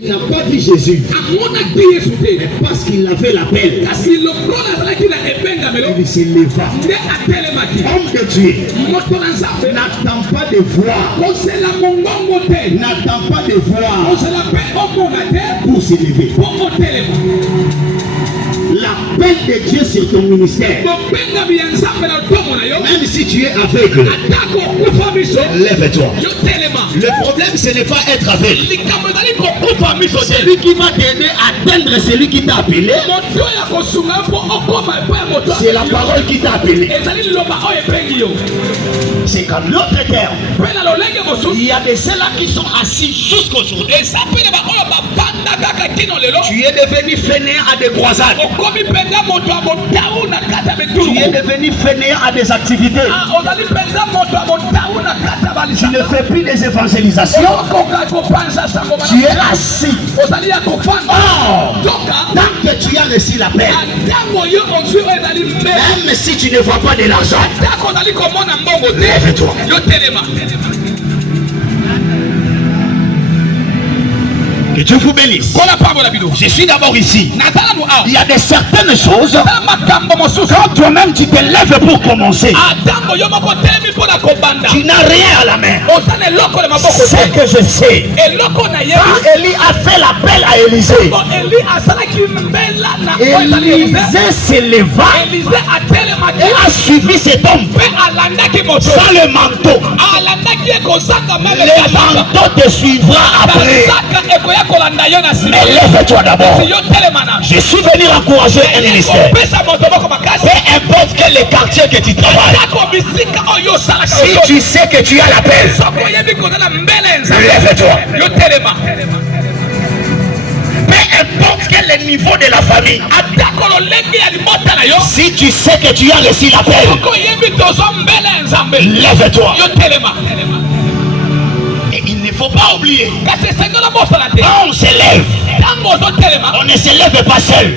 Il n'a pas vu Jésus. Mais parce qu'il avait l'appel, il se leva. Homme de Dieu n'attend pas de voir. N'attend pas de voir pour se lever. L'appel de Dieu sur ton ministère, même si tu es aveugle, lève-toi. Le problème, ce n'est pas être aveugle. Celui qui va t'aider à atteindre celui qui t'a appelé, c'est la parole qui t'a appelé. C'est comme l'autre terme. Il y a de ceux-là qui sont assis jusqu'aujourd'hui. Tu es devenu fainéant à des croisades. Tu es devenu fainéant à des activités. Tu ne fais plus des évangélisations. Tu es assis. Tant que tu as reçu l'appel, même si tu ne vois pas de l'argent, lève-toi. Que Dieu vous bénisse. Je suis d'abord ici. Il y a de certaines choses, quand toi-même tu te lèves pour commencer, tu n'as rien à la main. C'est que je sais. Quand Élie a fait l'appel à Élisée, Élisée s'éleva et a suivi cet homme sans le manteau. Le manteau te suivra après. Mais lève-toi d'abord. Je suis venu encourager un ministère. Peu importe quel est le quartier que tu travailles, si tu sais que tu as l'appel, lève-toi. Peu importe quel est le niveau de la famille, si tu sais que tu as reçu l'appel, lève-toi. Et il ne faut pas oublier, quand on s'élève, on ne se lève pas seul.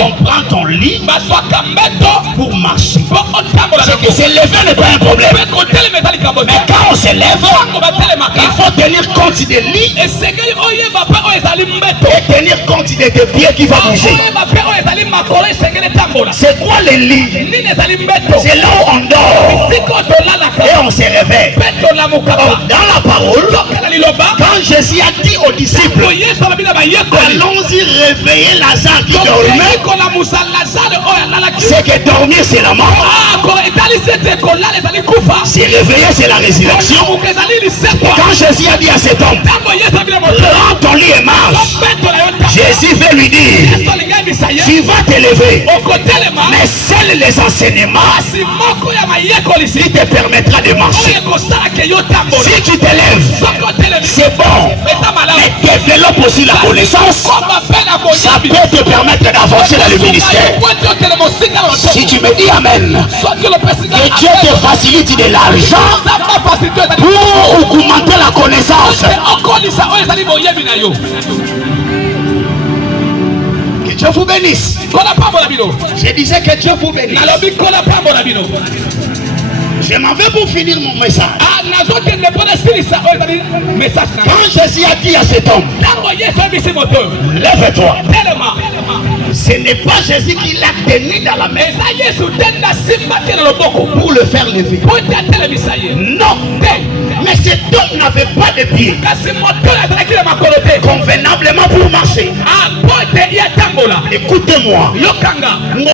On prend ton lit pour marcher. C'est que se lever n'est pas un problème. Mais quand on se lève, il faut tenir compte des lits et tenir compte des pieds qui vont bouger. C'est quoi les lits? C'est là où on dort et on se réveille. Dans la parole, quand Jésus a dit aux disciples, allons-y réveiller Lazare qui dormait, c'est que dormir c'est la mort, c'est réveiller c'est la résurrection. Et quand Jésus a dit à cet homme, prends ton lit et marche, Jésus veut lui dire, tu vas te lever, mais seuls les enseignements qui te permettra de marcher. Si tu te lèves, c'est bon, mais développe aussi la connaissance. Ça peut te permettre d'avancer dans le ministère. Si tu me dis amen, que Dieu te facilite de l'argent pour augmenter la connaissance. Que Dieu vous bénisse. Je disais que Dieu vous bénisse. Je m'en vais pour finir mon message. Quand Jésus a dit à cet homme, lève-toi, ce n'est pas Jésus qui l'a tenu dans la main pour le faire lever. Non, mais cet homme n'avait pas de pied convenablement pour marcher. Écoutez-moi.